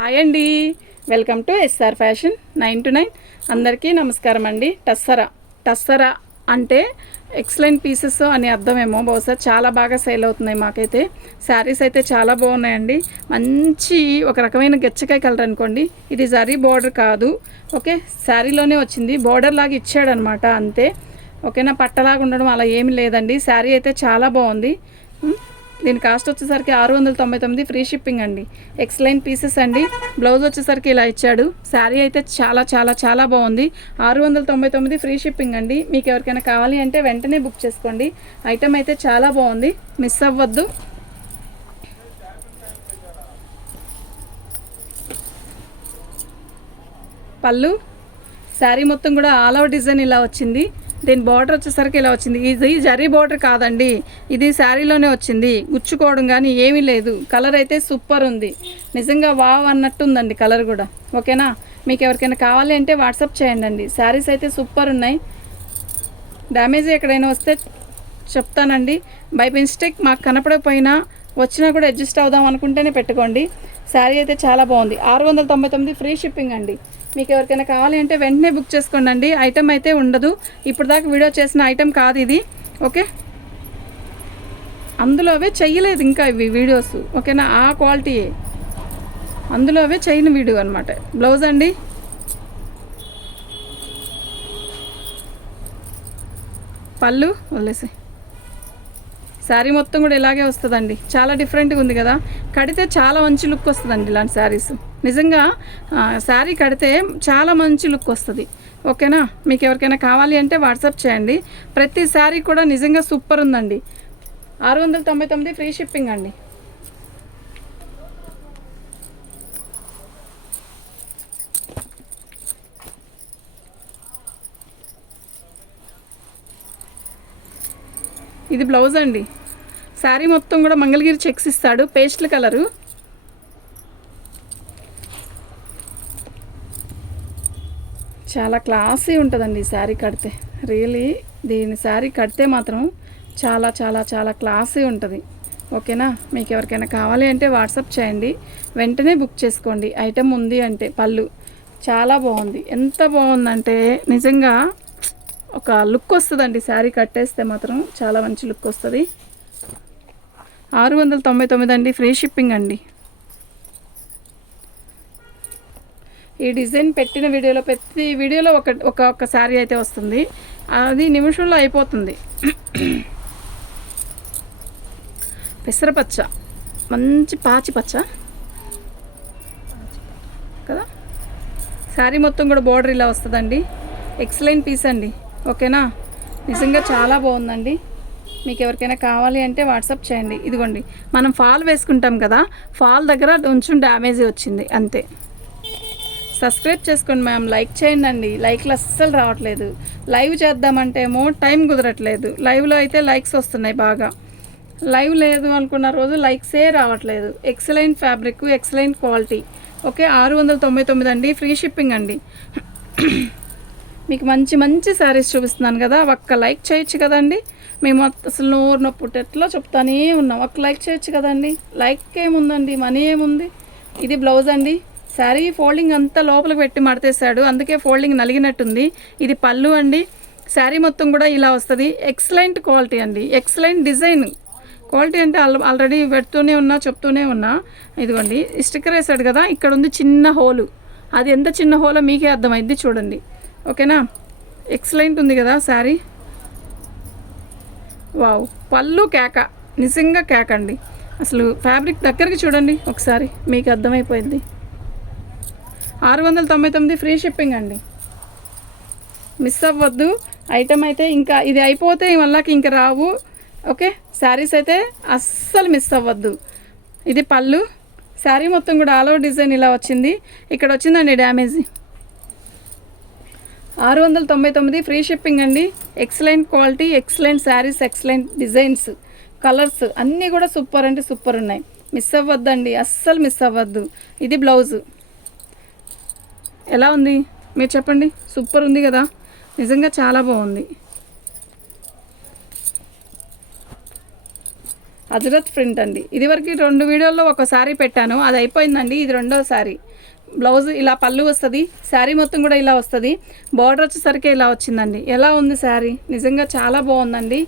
Hi అండి. Welcome to SR fashion nine two nine. అందరికీ నమస్కారం అండి. టస్సరా. టస్సరా అంటే ఎక్సలెంట్ పీసెస్ అని అర్థమేమో. బహుశా చాలా బాగా సేల్ అవుతున్నాయి మాకైతే. శారీస్ అయితే చాలా బాగున్నాయండి. మంచి ఒక రకమైన గచ్చకాయ కలర్ అనుకోండి. ఇది జరీ బార్డర్ కాదు. ఓకే? శారీలోనే వచ్చింది. బార్డర్ లాగా ఇచ్చాడనమాట అంతే. ఓకేనా? పట్టలాగా ఉండడం అలా ఏమి లేదండి. శారీ అయితే చాలా బాగుంది. దీని కాస్ట్ వచ్చేసరికి ఆరు వందల తొంభై తొమ్మిది ఫ్రీ షిప్పింగ్ అండి. ఎక్సలెంట్ పీసెస్ అండి. బ్లౌజ్ వచ్చేసరికి ఇలా ఇచ్చాడు. శారీ అయితే చాలా చాలా చాలా బాగుంది. ఆరు వందల తొంభై తొమ్మిది ఫ్రీ షిప్పింగ్ అండి. మీకు ఎవరికైనా కావాలి అంటే వెంటనే బుక్ చేసుకోండి. ఐటమ్ అయితే చాలా బాగుంది. మిస్ అవ్వద్దు. పళ్ళు. శారీ మొత్తం కూడా ఆల్ ఓవర్ డిజైన్ ఇలా వచ్చింది. దీని బార్డర్ వచ్చేసరికి ఇలా వచ్చింది. ఇది జరీ బార్డర్ కాదండి. ఇది శారీలోనే వచ్చింది. గుచ్చుకోవడం కానీ ఏమీ లేదు. కలర్ అయితే సూపర్ ఉంది. నిజంగా వావ్ అన్నట్టు ఉందండి కలర్ కూడా. ఓకేనా? మీకు ఎవరికైనా కావాలి అంటే వాట్సాప్ చేయండి అండి. శారీస్ అయితే సూపర్ ఉన్నాయి. డ్యామేజ్ ఎక్కడైనా వస్తే చెప్తానండి. బై మిస్టేక్ మాకు కనపడకపోయినా వచ్చినా కూడా అడ్జస్ట్ అవుదాం అనుకుంటేనే పెట్టుకోండి. శారీ అయితే చాలా బాగుంది. ఆరు వందల తొంభై తొమ్మిది ఫ్రీ షిప్పింగ్ అండి. మీకు ఎవరికైనా కావాలి అంటే వెంటనే బుక్ చేసుకోండి అండి ఐటమ్ అయితే ఉండదు. ఇప్పుడు దాకా వీడియో చేసిన ఐటమ్ కాదు ఇది. ఓకే? అందులో అవే చెయ్యలేదు ఇంకా ఇవి వీడియోస్ ఓకేనా? ఆ క్వాలిటీ అందులో అవే చేయని వీడియో అనమాట బ్లౌజ్ అండి? పళ్ళు? వదిలేసి. శారీ మొత్తం కూడా ఇలాగే వస్తుందండి. చాలా డిఫరెంట్గా ఉంది కదా. కడితే చాలా మంచి లుక్ వస్తుందండి ఇలాంటి శారీస్ నిజంగా శారీ కడితే చాలా మంచి లుక్ వస్తుంది. ఓకేనా? మీకు ఎవరికైనా కావాలి అంటే వాట్సాప్ చేయండి. ప్రతి శారీ కూడా నిజంగా సూపర్ ఉందండి. ఆరు వందల తొంభై తొమ్మిది ఫ్రీ షిప్పింగ్ అండి. ఇది బ్లౌజ్ అండి. శారీ మొత్తం కూడా మంగళగిరి చెక్స్ ఇస్తాడు. పేస్ట్ల కలరు. చాలా క్లాసీ ఉంటుందండి ఈ శారీ కడితే. రియలీ దీని శారీ కడితే మాత్రం చాలా చాలా చాలా క్లాసీ ఉంటుంది. ఓకేనా? మీకు ఎవరికైనా కావాలి అంటే వాట్సాప్ చేయండి. వెంటనే బుక్ చేసుకోండి. ఐటెం ఉంది అంటే పళ్ళు. చాలా బాగుంది. ఎంత బాగుందంటే నిజంగా ఒక లుక్ వస్తుందండి శారీ కట్టేస్తే మాత్రం. చాలా మంచి లుక్ వస్తుంది. ఆరు వందల తొంభై తొమ్మిది అండి. ఫ్రీ షిప్పింగ్ అండి. ఈ డిజైన్ పెట్టిన వీడియోలో ప్రతి వీడియోలో ఒక ఒక ఒక శారీ అయితే వస్తుంది. అది నిమిషంలో అయిపోతుంది. పెసరపచ్చ. మంచి పాచి పచ్చ. కదా? శారీ మొత్తం కూడా బోర్డర్ ఇలా వస్తుందండి. ఎక్సలెంట్ పీస్ అండి. ఓకేనా? నిజంగా చాలా బాగుందండి. మీకు ఎవరికైనా కావాలి అంటే వాట్సాప్ చేయండి. ఇదిగోండి. మనం ఫాల్ వేసుకుంటాం కదా ఫాల్ దగ్గర కొంచెం డ్యామేజ్ వచ్చింది. అంతే. సబ్స్క్రైబ్ చేసుకోండి మ్యామ్ లైక్ చేయండి అండి లైక్లు అస్సలు రావట్లేదు. లైవ్ చేద్దామంటేమో టైం కుదరట్లేదు. లైవ్లో అయితే లైక్స్ వస్తున్నాయి బాగా. లైవ్ లేదు అనుకున్న రోజు లైక్సే రావట్లేదు. Excellent fabric excellent quality. Okay ఆరు వందల తొంభై తొమ్మిది అండి. ఫ్రీ షిప్పింగ్ అండి. మీకు మంచి మంచి శారీస్ చూపిస్తున్నాను కదా. ఒక్క లైక్ చేయొచ్చు కదండి. మేము అసలు నోరు నొప్పుటెట్లో చెప్తానే ఉన్నాం. ఒక్క లైక్ చేయొచ్చు కదండి. లైక్ ఏముందండి? మనీ ఏముంది? ఇది బ్లౌజ్ అండి. శారీ ఫోల్డింగ్ అంతా లోపలికి పెట్టి మడతేశాడు. అందుకే ఫోల్డింగ్ నలిగినట్టుంది. ఇది పళ్ళు అండి. శారీ మొత్తం కూడా ఇలా వస్తుంది. ఎక్సలెంట్ క్వాలిటీ అండి. ఎక్సలెంట్ డిజైన్ క్వాలిటీ అంటే ఆల్ ఆల్రెడీ పెడుతూనే ఉన్నా చెప్తూనే ఉన్నా. ఇదిగోండి. స్టిక్కర్ వేసాడు కదా ఇక్కడ ఉంది చిన్న హోలు. అది ఎంత చిన్న హోలో మీకే అర్థమైంది చూడండి. ఓకేనా? ఎక్సలెంట్ ఉంది కదా శారీ. వావ్ పళ్ళు కేక. నిజంగా కేక అండి అసలు ఫ్యాబ్రిక్ దగ్గరికి చూడండి ఒకసారి. మీకు అర్థమైపోయింది ఆరు వందల తొంభై తొమ్మిది ఫ్రీ షిప్పింగ్ అండి. మిస్ అవ్వద్దు. ఐటమ్ అయితే ఇంకా ఇది అయిపోతే మళ్ళాకి ఇంకా రావు. ఓకే? శారీస్ అయితే అస్సలు మిస్ అవ్వద్దు. ఇది పళ్ళు. శారీ మొత్తం కూడా ఆల్ ఓవర్ డిజైన్ ఇలా వచ్చింది. ఇక్కడ వచ్చిందండి డ్యామేజ్. ఆరు వందల తొంభై తొమ్మిది ఫ్రీ షిప్పింగ్ అండి. Excellent quality excellent sarees excellent designs colours అన్నీ కూడా సూపర్ అంటే సూపర్ ఉన్నాయి. మిస్ అవ్వద్దండి. అస్సలు మిస్ అవ్వద్దు. ఇది బ్లౌజు. ఎలా ఉంది? మీరు చెప్పండి. సూపర్ ఉంది కదా. నిజంగా చాలా బాగుంది. హజరత్ ప్రింట్ అండి. ఇదివరకు రెండు వీడియోల్లో ఒక శారీ పెట్టాను. అది అయిపోయిందండి. ఇది రెండో శారీ బ్లౌజ్ ఇలా పళ్ళు వస్తుంది. శారీ మొత్తం కూడా ఇలా వస్తుంది. బార్డర్ వచ్చేసరికి ఇలా వచ్చిందండి. ఎలా ఉంది శారీ? నిజంగా చాలా బాగుందండి.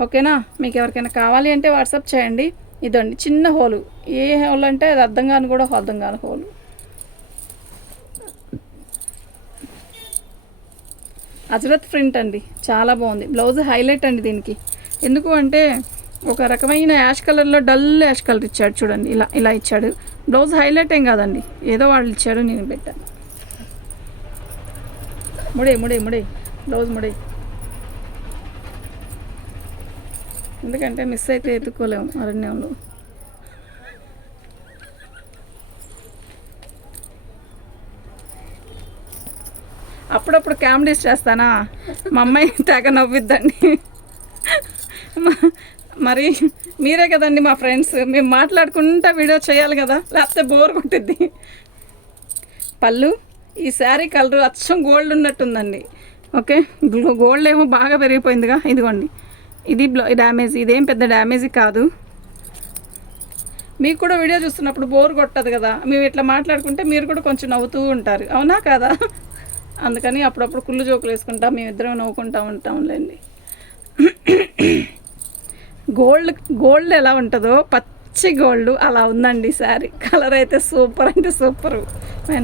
ఓకేనా? మీకు ఎవరికైనా కావాలి అంటే వాట్సాప్ చేయండి. ఇదండి. చిన్న హోలు. ఏ హోల్ అంటే అది అర్థం కాని కూడా అర్థం కాని హోలు. అజరత్ ప్రింట్ అండి. చాలా బాగుంది. బ్లౌజ్ హైలైట్ అండి దీనికి. ఎందుకు అంటే ఒక రకమైన యాష్ కలర్లో డల్ యాష్ కలర్ ఇచ్చాడు చూడండి. ఇలా ఇలా ఇచ్చాడు. బ్లౌజ్ హైలైట్ ఏం కాదండి. ఏదో వాళ్ళు ఇచ్చాడు నేను పెట్టాను. ముడే ముడే ముడే. బ్లౌజ్ ముడే. ఎందుకంటే మిస్ అయితే ఎత్తుకోలేము అరణ్యంలో. అప్పుడప్పుడు కామెడీస్ చేస్తానా? మా అమ్మాయి తెగ నవ్విద్దండి. మరి మీరే కదండి మా ఫ్రెండ్స్. మేము మాట్లాడుకుంటా వీడియో చేయాలి కదా. లేకపోతే బోర్ కొట్టిద్ది. పళ్ళు ఈ శారీ కలర్ అచ్చం గోల్డ్ ఉన్నట్టుందండి. ఓకే? గోల్డ్ ఏమో బాగా పెరిగిపోయిందిగా. ఇదిగోండి. ఇది బ్ల డ్యామేజ్. ఇదేం పెద్ద డ్యామేజ్ కాదు. మీకు కూడా వీడియో చూస్తున్నప్పుడు బోర్ కొట్టదు కదా. మేము ఇట్లా మాట్లాడుకుంటే మీరు కూడా కొంచెం నవ్వుతూ ఉంటారు. అవునా కాదా? అందుకని అప్పుడప్పుడు కుళ్ళు జోకులు వేసుకుంటాం మేమిద్దరం నవ్వుకుంటా ఉంటాంలేండి. గోల్డ్ గోల్డ్ ఎలా ఉంటుందో పచ్చి గోల్డ్ అలా ఉందండి శారీ కలర్ అయితే సూపర్ అంటే సూపర్.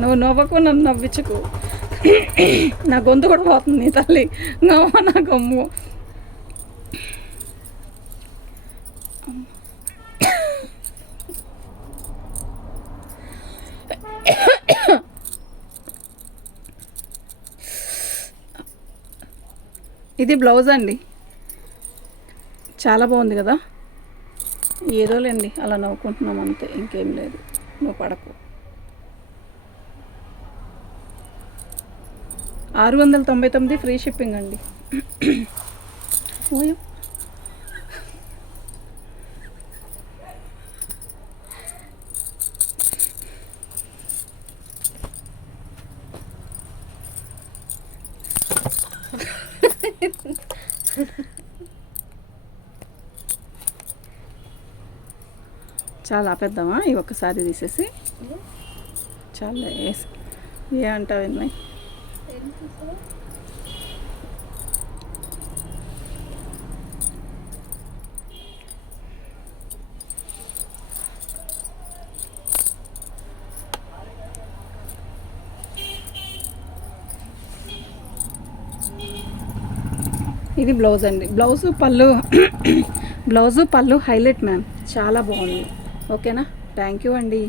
నువ్వు నవ్వకు నన్ను నవ్వించుకు. నా గొంతు కూడా పోతుంది తల్లి. నవ్వ నా గమ్ము. ఇది బ్లౌజ్ అండి. చాలా బాగుంది కదా? ఏదోలేండి అలా నవ్వుకుంటున్నాం అంతే ఇంకేం లేదు. నువ్వు పడకు. ఆరు వందల తొంభై తొమ్మిది ఫ్రీ షిప్పింగ్ అండి. ఓయో చాలా ఆపేద్దామా? ఈ ఒక్కసారి తీసేసి. చాలా వేసి. ఏ అంటావు ఎన్నై ఇది బ్లౌజ్ అండి. బ్లౌజు పళ్ళు బ్లౌజు పళ్ళు హైలైట్ మ్యామ్. చాలా బాగుంది. ఓకేనా? థ్యాంక్ యూ అండి.